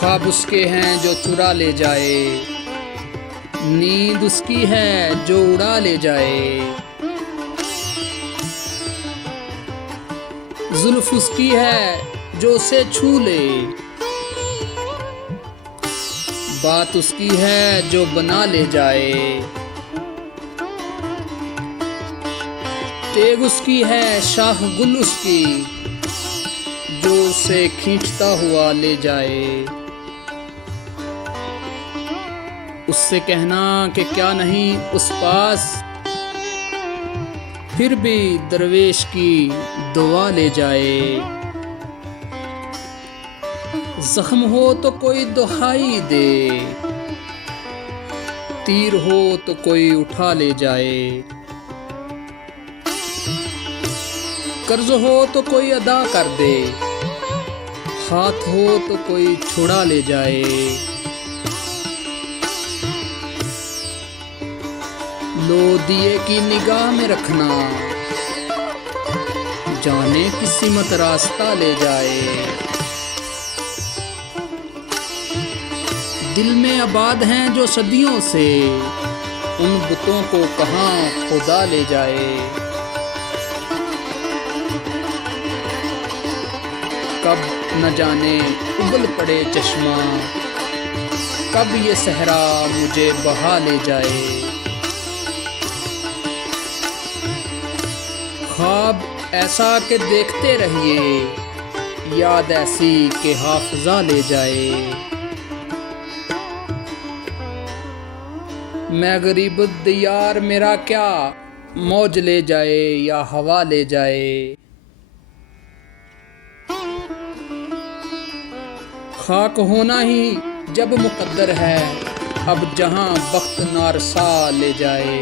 ख्वाब उसके हैं जो चुरा ले जाए, नींद उसकी है जो उड़ा ले जाए। जुल्फ उसकी है जो उसे छू ले, बात उसकी है जो बना ले जाए। तेग उसकी है शाह गुल उसकी, जो उसे खींचता हुआ ले जाए। उससे कहना कि क्या नहीं उस पास, फिर भी दरवेश की दुआ ले जाए। जख्म हो तो कोई दुहाई दे, तीर हो तो कोई उठा ले जाए। कर्ज हो तो कोई अदा कर दे, हाथ हो तो कोई छुड़ा ले जाए। लो दिए की निगाह में रखना, जाने किसी मत रास्ता ले जाए। दिल में आबाद हैं जो सदियों से, उन बुतों को कहाँ खुदा ले जाए। कब न जाने उबल पड़े चश्मा, कब ये सहरा मुझे बहा ले जाए। ख्वाब ऐसा के देखते रहिए, याद ऐसी के हाफिजा ले जाए। मैं गरीब दियार मेरा क्या, मौज ले जाए या हवा ले जाए। खाक होना ही जब मुकद्दर है, अब जहां बख्त नारसा ले जाए।